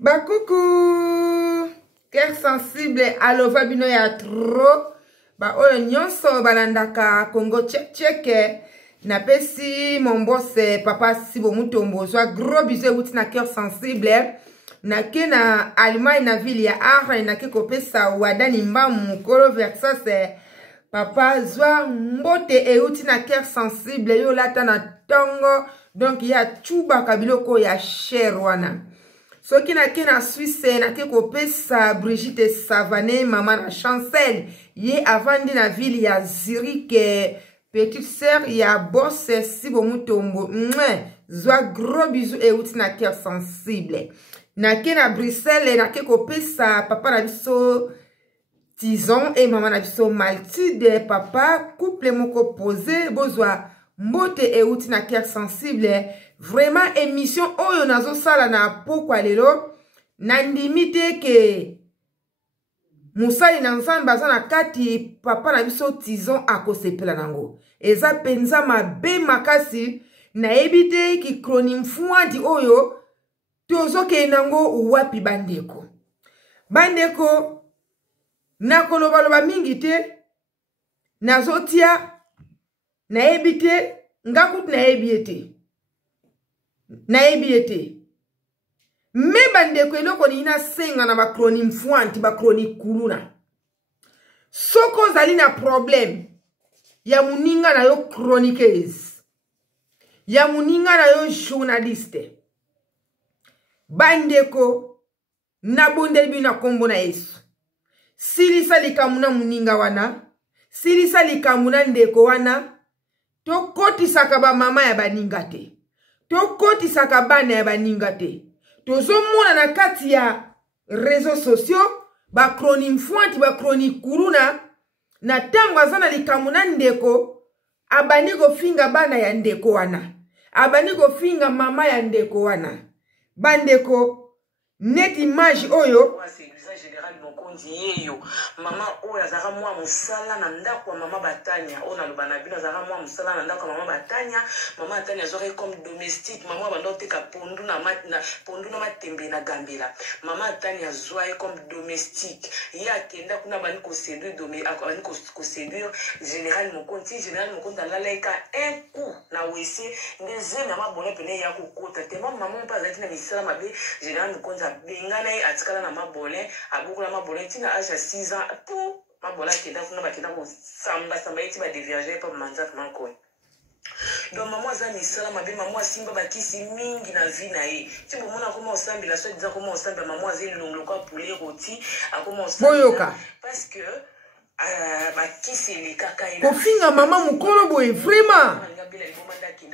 Bah coucou, cœur sensible, allo Fabino ya trop. Bah oyo nyonso balandaka Congo tchèque. Napesi mon boss papa Sibo Mutombo. Soit gros bisous outi na cœur sensible. Nake na Allemagne na ville ya Arles nake kopesa wadani mbamu mukolo versa se papa zwa mbote e outi na cœur sensible yo lata na tongo. Donc ya chuba kabiloko ya cher wana. So qui na ke na Suisse na ke kopesa Brigitte Savané maman na Chancel ye avandi na ville ya Zurich petite sœur ya boss Sibo Mutombo. Zwa gros bisous et outi na cœur sensible. Na ke na Bruxelles na ke kopesa papa na biso Tison et maman na biso Maltide papa couple moko posé bozwa mbote e outi na cœur sensible. Vraiment émission oyo nazo sala na pokwa lelo na ndimite ke musali na nzambe aza na kati papa na biso Tison akosepela nango eza penza mabe makasi na ebite ki kroni mfuandi oyo tozoke nango wapi bandeko nakoloba mingi te nazotia na ebite ngakut na ebiete me bandeko eloko ni na senga na bakroni mfuanti bakroni kuluna soko zali na problem ya muninga na yo chroniqueuse ya muninga na yo journaliste bandeko na bondeli bina kombo na Yesu silisa likamuna muninga wana silisa likamuna ndeko wana tokotisaka ba mama ya baninga te tokotisaka bana ya baninga te tozomona na kati ya réseaux sociaux bakroni mfuanti bakroni kuruna na tango azana likamuna ndeko abandi kofinga bana ya ndeko wana abandi kofinga mama ya ndeko wana bandeko net image oyo général Mokonzi yeyo mama oyo azaka mwa musala na ndako ya mama Batania ona lobana bino azaka mwa musala na ndako ya mama Batania mama Batania azore comme domestique mama bando teka pondu na matembe na gambela mama Batania zoye comme domestique ya kenda kuna bani ko séduire bani ko séduire général Mokonzi alaleka un coup na wese ndeze na mabone pene ya kokota te mama mpa azati na misala mabe général Mokonzi bengana atikala na mabole abukula mabole tina âge 6 ans pour mabola kenda kuna bakenda ko samba iti ba déviager pa manzat manko donc maman za misala mabe maman simba bakisi mingi na vie na ye ti bomona koma osambi la so diza koma osambi maman za longlo kwa poulet rôti akoma osambi parce que bakisi le kaka ina kofinga mama mukolo boye vraiment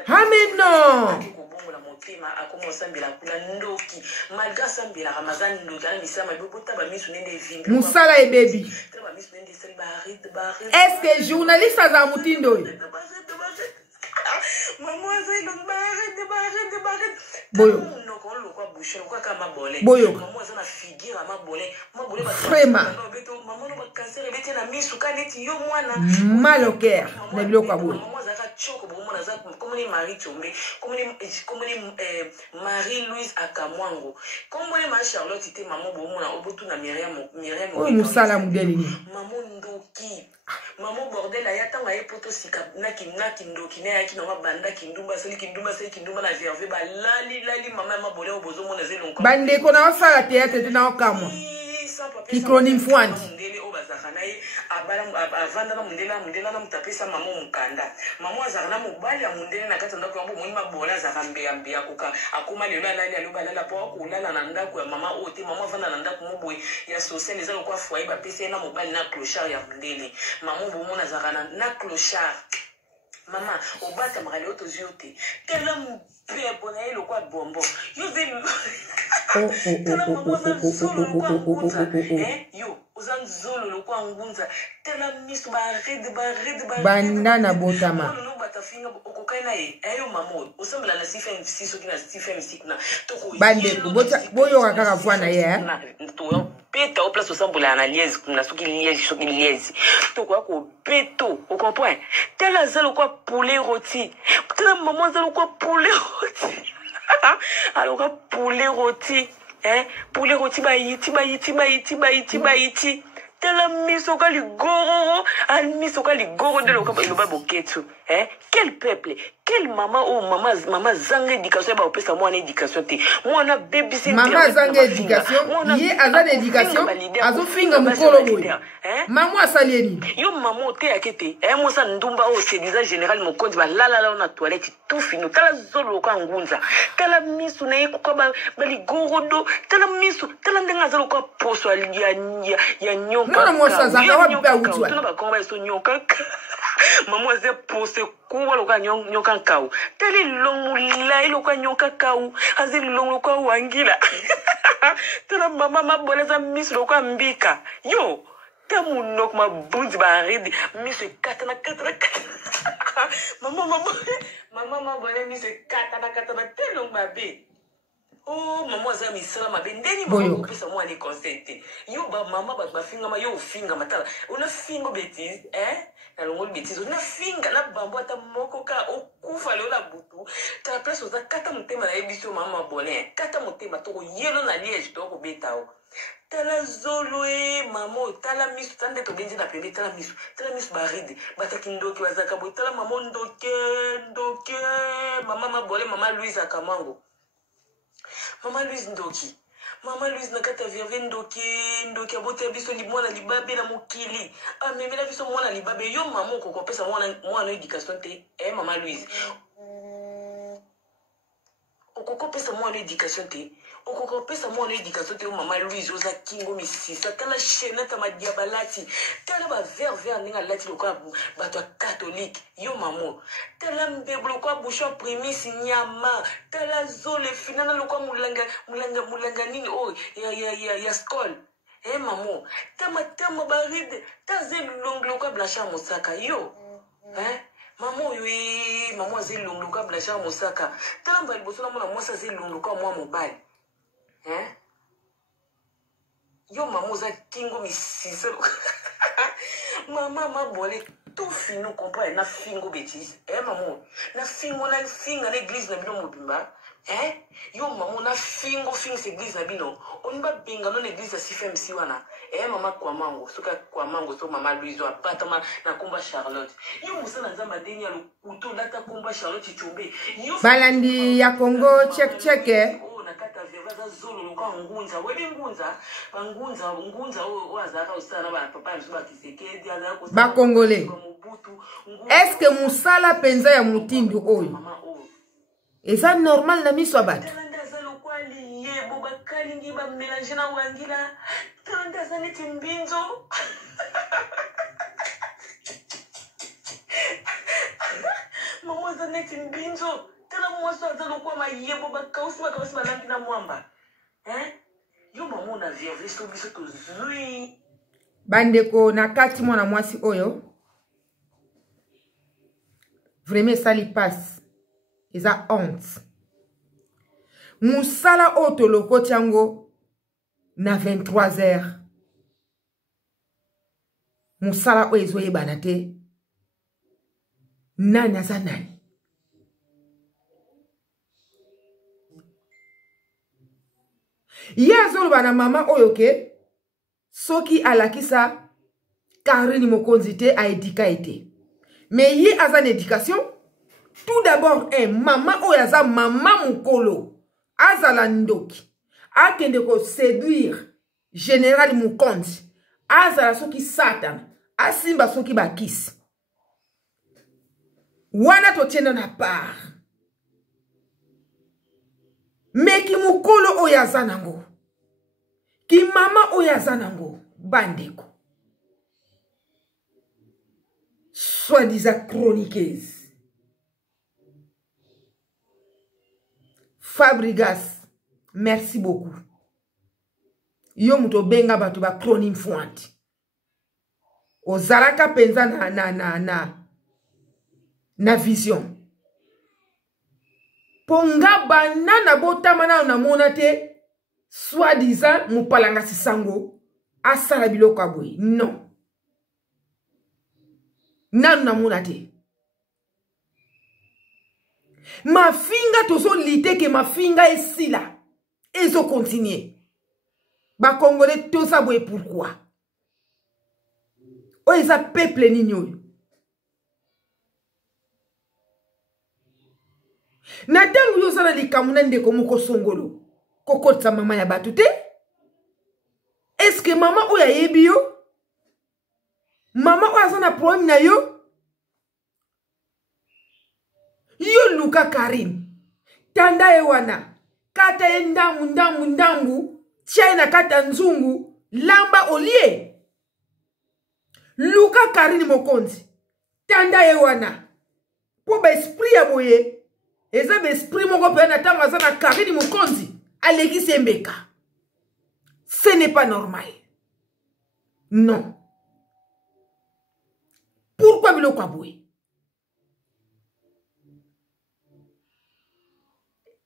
amen non musala e baby est-ce que journaliste aza mutindo boyo vraiment mal au cœur na biloko boyo Marie-Louise Akamwango comme ma Charlotte était maman bomona obotu na Myriam musala mudeli maman ndoki maman bordel ayata ngaye poto sika naki ndoki na yaki na banda kindumba na verve ba lali mama mabole obozo mona zelo nko bandeko na osala théâtre te na okamwa ikroni mfuanti avanda na mundela na mutapesa mama mukanda mama azakana mobali ya mundele na kati ndako yambo moyima bola azaka mbeya koka akoma lelo alali alobalala po akolala na ndako ya mama ote mama avanda na ndako moboye ya social eza lokwa foyer bapesa na mobali na clochard ya mundele mama bomona azakana na clochard mama obata makale oto ziote tela mpe bona ye lokwa bombo yo velu tela mama zolo lokwa ngunza yo uzanzolo lokwa ngunza tela misu barede bandana botama no batafinga okokaina ye ayo mamo osambela na Stephen Siso kina Stephen Sikuna toko bande boyo kaka vwana ye to peta au place osambola na liège kuna soki liège to kwa ko peto au comprend tela zalo kwa poulet rôti tela maman zalo kwa poulet rôti alors poulet rôti pour les rôtis baïti. Tela misoka ligoro, al misoka ligoro de loba boketsu. Quel peuple, quelle maman ou maman zanga éducation ba opesa moi éducation te. Moi na baby c'est maman zanga éducation, yé azan éducation, azo finga mukolo boy. Maman asalieni. Yo maman te akete, moi ça ndumba o c'est déjà général mon compte ba la na toilette tout fini. Tala zolo ka ngunza. Tala misu na yeko ba ligoro do, tala misu, tala ndenga zolo ka poso ya nyonka. Non moi ça zanga wa bipa utwa. Tuna ba komba so nyonka. Maman ze pose kuwa loka nyoka kau. Tele longu la loka nyoka kau. Aze longu loka wangila. Tuna mama maboleza miss loka mbika. Yo, tamu nok ma bunzi ba ridi. Miss katana. Mama mabole miss katana telong babe. Oh, maman za misala mabe ndeni maman kopesa moi les conseils. Yo ba mama ba finga ma yo finga matala. Una fingo bêtise, na longo bêtise. Una finga na bambo ata moko ka okufa le la butu. Ta place oza kata mutema na ebiso mama bolé. Kata mutema to yelo na liège to ko betao. Tala zolo maman tala misu tande to benji na pembe tala misu baride. Bata kindoki wazaka bo tala maman ndoke. Mama mabolé mama Louise Akamango. Maman Louise Ndoki. Maman Louise nakata verve ndoki abote biso li mwana libabe na mokili. Ah mais la biso mwana libabe yo maman ko kopesa mwana éducation te. Maman Louise. Okoko pesa mwana éducation te. Okoko pesa mwana éducation te maman Louise oza kingo misisa tala cheneta ma diabalati. Tala ba verve ninga lati lokwa bato catholique. Yo maman. Tala mbeblo kwa bouchon prémisse nyama. Tala zole finana lokwa mulanga nini oh ya skol. Maman. Tama baride. Taze longlo kwa blancha mosaka yo. Maman oui, maman zé longloka blancha mosaka. Tala mbali boso na mona mwasa zé longloka mwa mobali. Yo maman za kingo misisa. Maman mabole tout fino comprend na fingo bêtise. Maman, na fingo na finga l'église na bino mobimba. Yo maman na fingo église na bino. On ba benga non église si femme si wana. Maman kwa mango, soka kwa mango so maman Louise apatama na komba Charlotte. Yo musana nzamba deni ya lukuto data komba Charlotte chombe. Balandi ya Congo check. Oh nakata verza zolo loka ngunza. Webi ngunza o azaka usana ba papa msuba kisekedi azaka ko ba congolais. Est-ce que musala penza ya mutindu oyo? Eza normal na miso abatu. Kalingi ba mélanger na wangila tanda zane timbinzo maman zane timbinzo tala mwaso azalo kwa mayebo ba kausi ba lampi na mwamba yo maman na vierge so biso to zui bandeko na kati mwana mwasi oyo vraiment sali passe eza honte. Musala oto loko tiango na 23h. Musala o ezoye banate. Nani aza nani? Yazolo bana mama oyoke. Soki alakisa Karine Mokonzi te a éduqué. Mais yi aza éducation. Tout d'abord maman oyaza maman mukolo. Azala ndoki. Akende ko séduire général Mukonzi. Azala soki satan. Asimba soki bakisi. Wana to tienda na part. Meki mukolo oyaza nango. Ki mama oyaza nango. Bandeko. Soi-disant chroniqueuse. Fabrigas, merci beaucoup. Yo muto benga batu ba kronim fuanti. Ozalaka penza na vision. Ponga banana botama na monate, soi-disant mupalanga sisango, asala biloko aboy. Non. Nanu na monate. Ma finga tozo lite ke ma finga esila. Ils ont continué. Ba Congolais tout ça boye pourquoi? Oh ils a peuple nino. Natangu yo sala likamuna ndeko moko songolo. Kokotsa mama ya batute? Est-ce que maman oya yebi yo? Maman oya sana problème na yo? Yo Luka Karim. Tanda ewana. Kata ye ndambu. China kata nzungu. Lamba olie. Luka Karim mokonzi. Tanda ewana. Po ba esprit ya boye. Eza ba esprit moko pe na tanga zana Karim mokonzi. Aleki sembeka. Ce n'est pas normal. Non. Pourquoi bilo kwa boye?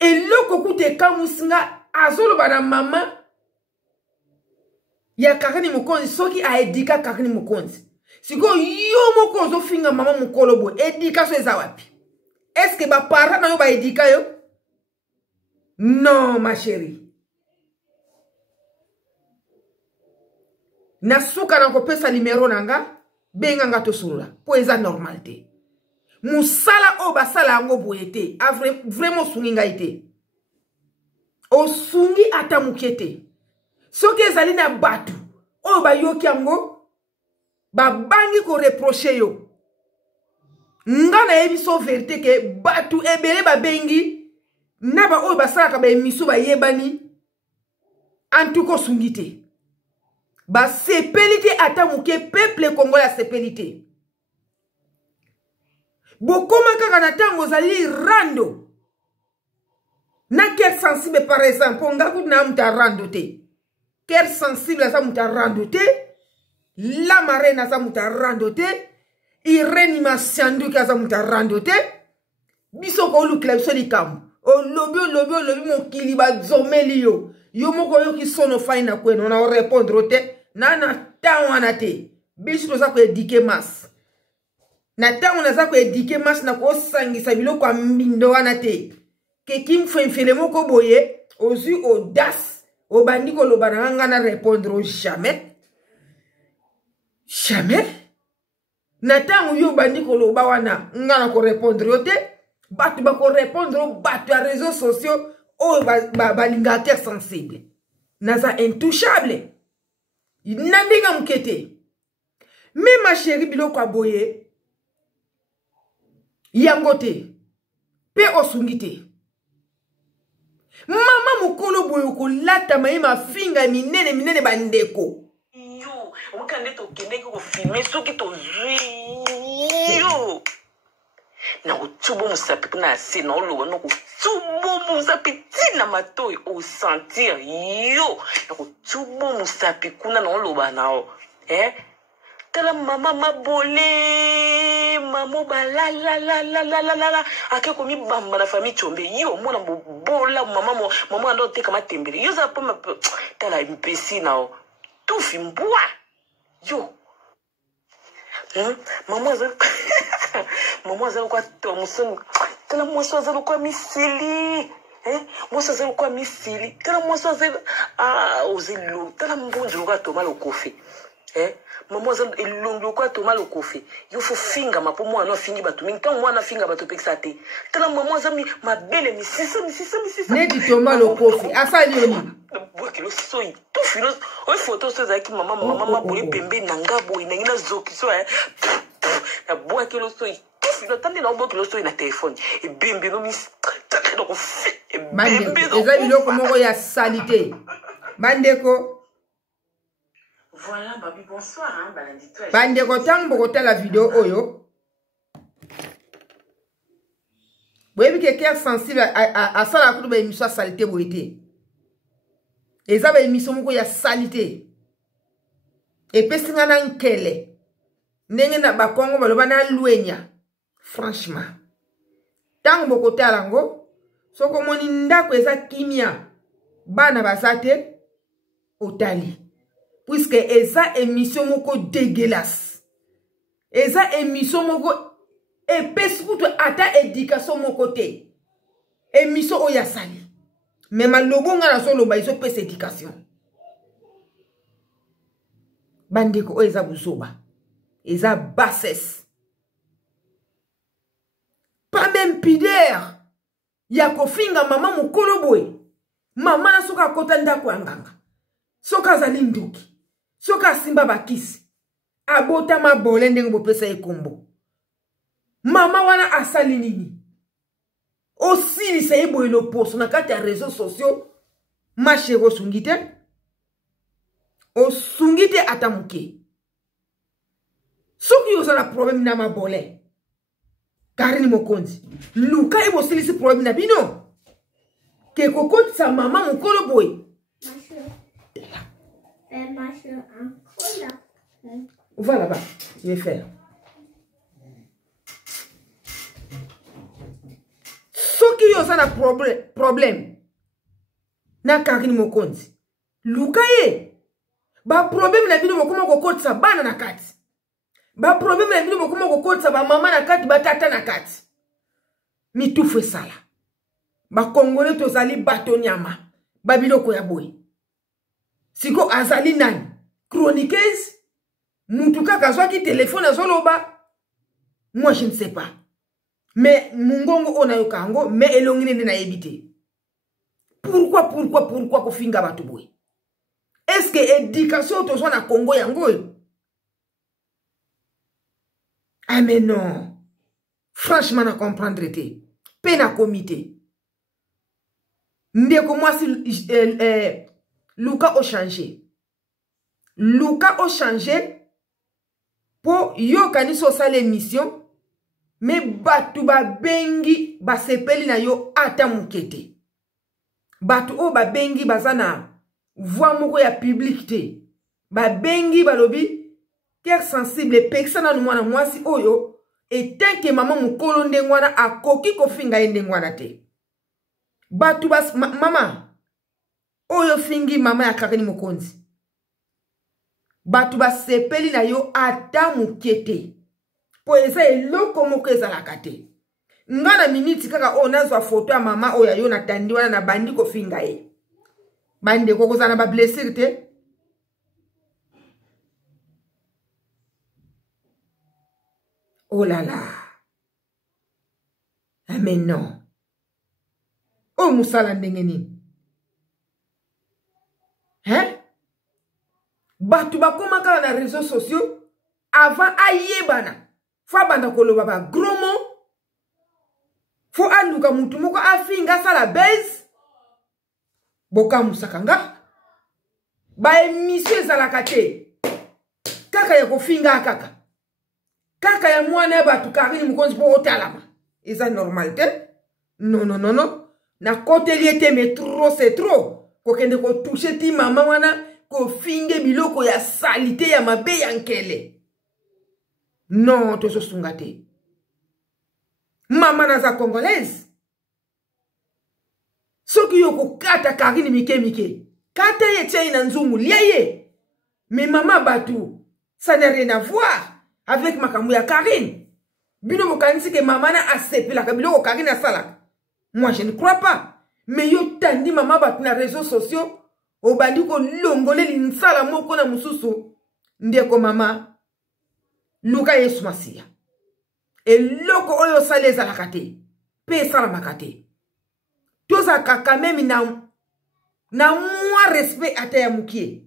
Et le kokute kamusinga azolo bana mama ya Karim mokonzi soki a edika Karim mokonzi. Siko yo moko zo finga mama mukolo boye edika so eza wapi? Est-ce que ba parents na yo ba edika yo? Non ma chérie. Nasuka na kopesa numéro nanga benga nga to sulula po eza normalité. Musala o basala ngo boyete a vraiment sungi nga ite. O sungi ata mukete. Soki ezali na batu o ba yoki yango ba bangi ko reprocher yo. Nga na yebiso vérité ke batu ebele ba bengi na ba o basala ka ba emiso ba yebani antuko sungite. Ba sepelite ata muke peuple congolais sepelite. Bokoma kaka na tango zali rando. Na cœur sensible par exemple, on gagne na muta rando te. Cœur sensible sa muta rando te. La marraine sa muta rando te. Irene Masiandu ka sa muta rando te. Biso ko lu club so di kam. O lobi mon kiliba zomeli yo. Yo moko yo ki sono faina kwen on a répondre te. Nana tawana te. Biso za ko edike mas. Na tango na za ko edike mas na ko sangisa biloko mbindo wana te. Ke kim fenfele moko boye ozu audace o bandi ko loba na nga na répondre jamais. Jamais. Na tango yo bandi ko loba wana nga na ko répondre yo te. Batu ba ko répondre batu à réseaux sociaux o balinga cœur sensible. Naza intouchable. Nandinga mkete. Mais ma chérie biloko aboye yangote pe osungite. Mama mukolo boyo ko lata maima finga minene bandeko. Yo, omukande to kende ko filmer soki to zui. Yo. Na utsubo musapi kuna se na olo no ko tsubo musapi tina matoi o sentir yo. Na utsubo musapi kuna na olo banao. Tala mama mabole mamo ba la ake komi bamba na famille chombe yo mona bola mama ando te kama tembele yo za poma tala mpesi nao tu fimbwa yo mama za kwa to musun tala mwaso za kwa misili mwaso za kwa misili tala mwaso za ozelo tala mbonjo kwa to malo kofi maman za elongo kwa to malo kofi yo fo finga mapo mwana fingi batu mingi tant mwana finga batu pexate tala maman za mi mabele misisa ne di to malo kofi asali oni bo kilo soyi to filo o photo so za ki mama boye pembe nanga boye nangina zoki so na bo kilo soyi to filo tande na bo kilo soyi na téléphone e bembe no mis tande ko fi e bembe eza biloko moko ya salité bandeko. Voilà, Babi, bonsoir. Bandeko tango kota la vidéo oyo. Boyebi ke cœur sensible à ça la kutu ba émission salité boyete. Eza ba émission moko ya salité. Et pesinga na nkele. Ndenge na ba Kongo baloba na luenya. Franchement. Tango bokota lango, soko moni ndako eza kimia. Bana basate otali. Puisque eza émission moko dégueulasse. Eza émission moko epesi kutu ata éducation moko te. Émission oya sali. mais malobo nga na solo ba iso pesa éducation bandeko eza buzoba eza bassesse pas même pudeur ya kofinga mama mukolo boy mama na soka kota ndako ya nganga soka azali nduki soka simba bakisi abota mabole ndenge bopesa ekombo mama wana asali nini osilisa ye boye loposo na kati ya réseaux sociaux mashero osungi te ata moke soki ozala problème na mabole Karine Mokonzi luka ebosilisi problème na bino ke kokotisa mama mokolo boye va là-bas, je vais faire. Ce qui y a un problème, na Karine Mokonzi. Lukaye, ba problème na bino mokoma kokoti sa bana na kati. Ba problème na bino mokoma kokoti sa ba mama na kati, ba tata na kati. Mi tout fait ça là. Ba Congolais tozali bato nyama, ba biloko ya boy. Siko azali nani? Chroniqueuse? Mutuka kazwa ki téléphone azoloba. Moi je ne sais pas. Mais mungongo ona yokango, mais elongine na ebite. Pourquoi kofinga batu boy? Est-ce que éducation tozwa na Congo yango? Ah mais non. Franchement na comprendre te. Pe na comité. Ndeko moi si Luka a changé. Luka a changé pour yo kaniso sa l'émission. Mais batu ba bengi ba sepeli na yo ata mukete. Batu o ba bengi bazana voix moko ya publicité. Ba bengi balobi cœur sensible pexana no mwana mwasi oyo etanke mama mukolo ndengwana akoki kofinga ndengwana te. Batu bas mama oyo fingi mama ya Karine Mokonzi. Batu ba sepeli na yo ata mukete. Po eza eloko moko ezalaka te. Ngana miniti kaka onazwa photo ya mama oya yo na tandi wana na bandi kofinga ye. Bande koko zana ba blessure te. Oh là là. Ah mais non. Oh musala ndenge nini. Hein? Batu bakoma kala na réseaux sociaux avant ayebana. Fa banda koloba ba gros mot. Fo aluka mutu moko afinga sala base. Boka musakanga. Ba emission ezalaka te. Kaka ya kofinga kaka. Kaka ya mwana batu Karine Mokonzi po otalama. Eza normal te? Non non non non. Na kote liete mais trop c'est trop. Kokende ko toucher ti mama wana ko finge biloko ya salite ya mabe ya nkele. Non, to so sungate. Mama naza congolaise. Soki yoko kata Karine mike. Kata ye tia ina nzungu liye. Mais maman batu, ça n'a rien à voir avec makambu ya Karine. Bino mokanisi ke mama na asepela kabilo Karine asala. Moi je ne crois pas. Mais yo tandi mama batu na réseaux sociaux. Obandi ko longole li nsala moko na mususu. Ndeko mama. Luka Yesu Masia. Et loko oyo sale ezalaka te. Pe salamaka te. Tozaka quand même na mwa respect ate ya mukie.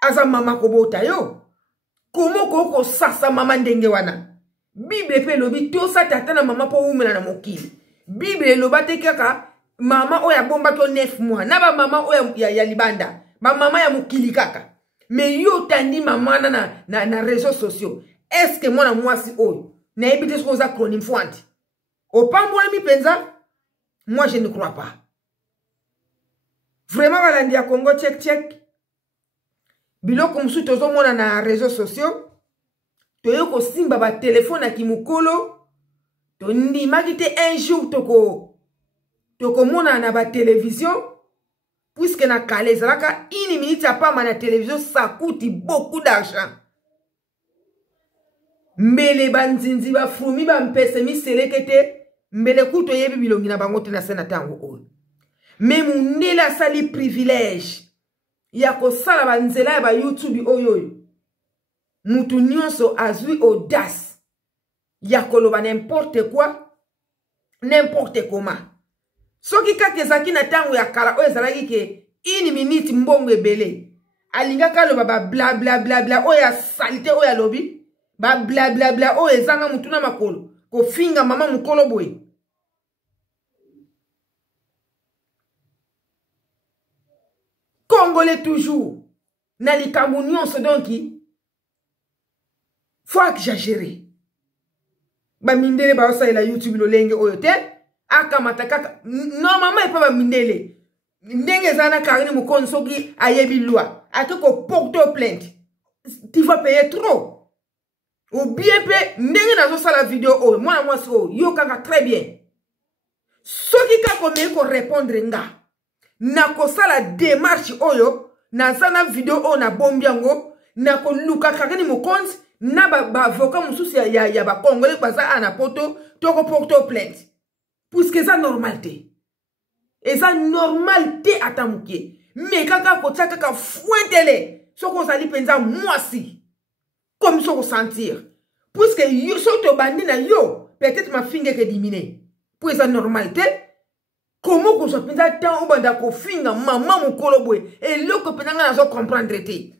Aza mama kobota yo. Komo koko sasa mama ndenge wana. Bible pe lobi tosa tata na mama po umela na mokili. Bible loba te kaka mama oya bomba to 9 mois. Na ba mama oya ya libanda. Ba mama ya mokili kaka. Mais yo tandi mama na réseaux sociaux. Est-ce que moi mwasi oyo na ebite ce qu'on a chronim fwanti? Au pambola mi penza? Moi je ne crois pas. Vraiment balandi ya Congo check. Biloko musu tozo mona na réseaux sociaux. Toyo ko simba ba téléphone na kimukolo. To ndimaki te un jour toko mona na ba télévision. Puisque na kale zalaka une minute ya pa na télévision ça coûte beaucoup d'argent. Mbele banzinzi ba frumi ba mpese mi selekete mbele kuto yebi bilongi na bango te na sena tango oyo. Mais Mundele asali privilège. Ya kosala banzela ya ba YouTube oyo. Mutu nyonso azui audace. Ya koloba n'importe quoi, n'importe comment. Soki kaka ezaki na tango ya kala oyo ezalaki ke 1 minute mbongo ebele. Alinga kaloba ba bla bla bla bla oyo ya salite oyo ya lobi. Ba bla bla bla oyo ezanga mutu na makolo. Ko finga mama mukolo boye. Congolais toujours. Na likambo nyonso donc. Faut exagérer. Ba mindele ba osa ila YouTube lolenge oyo te. Aka mataka. Normalement e pa ba mindele. Ndenge zana karini mukon soki ayebi loi. Ake ko porte plainte. Tu vas payer trop. Ou bien pe ndenge nazo sala vidéo oyo. Moi so yo kaka très bien. Soki kako me ko répondre nga. Na ko sala démarche oyo. Na zana vidéo oyo na bombiango. Na ko luka karini mukonzi. Na ba avocat mususi ya ba congolais baza ana poto toko porto plainte puisque ça normalité et ça normalité atamukie mais kaka ko tsa kaka fuentele soko zali penza mwasi comme soko sentir puisque yo soto bandi na yo peut-être ma finge ke diminuer pour ça normalité comment ko so penza tant obanda ko finga mama mukolo boy et loko penanga na zo comprendre te.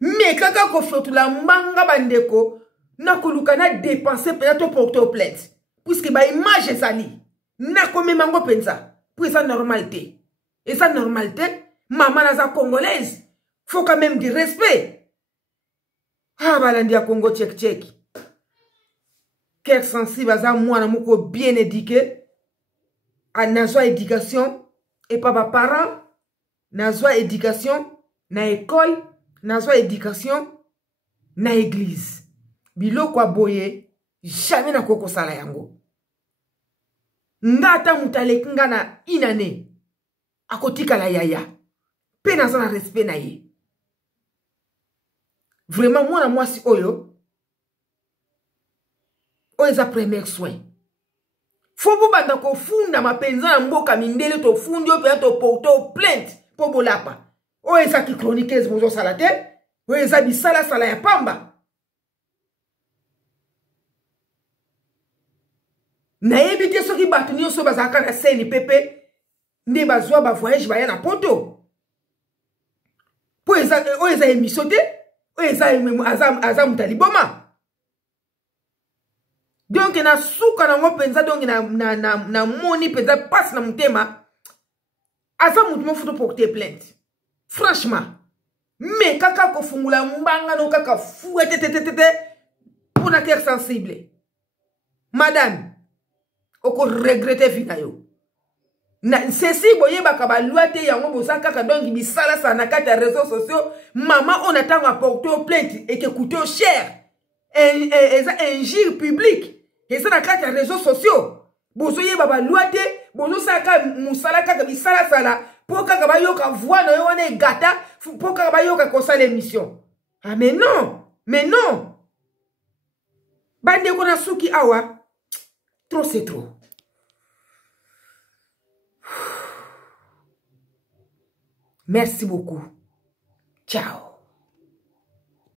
Mais kaka ko flotu la manga bandeko na koluka na dépenser peut-être pour te plainte puisque ba image ezali na ko memango penza pour ça normalité et ça normalité maman na za congolaise faut quand même du respect. Ah balandi ya Congo check cœur sensible za mwana moko bien éduqué a nazwa éducation et pas ba parents nazwa éducation na école nazwa éducation na église. Biloko aboye jamais na koko sala yango. Ngata mutaleki nga na inane akotika la yaya. Pe naza na respect na ye. Vraiment mwana mwasi oyo eza premier soin. Faut banda ko funda mapenza na mboka mindele to fundi o pe to porto plainte po bolapa. O eza ki chroniqueuse mozo salate, o eza bisala sala ya pamba. Na ebite soki batu nyonso bazaka na seni pepe, nde bazwa ba voyage baya na poto. Po eza o eza emisote, o eza azam taliboma. Donc na suka na ngo penza donc na moni penza passe na mutema. Azam mutu mo futo porter plainte. Franchement, mais kaka ko fungula mbanga no kaka fouette pour na cœur sensible. Madame, oko regretter vina yo. Na ceci boye baka ba loi te yango boza kaka donc bisala sa na kata réseaux sociaux, maman on attend à porter plainte et que coûte cher. Et ça injure public. Et ça na kata réseaux sociaux. Bozo ye baba loi te, bozo saka musala kaka bisala sala. Pour que kabayoka voix na yo wana gata pour que kabayoka kosa l'émission. Ah mais non, mais non. Bande kona suki awa. Trop c'est trop. Merci beaucoup. Ciao.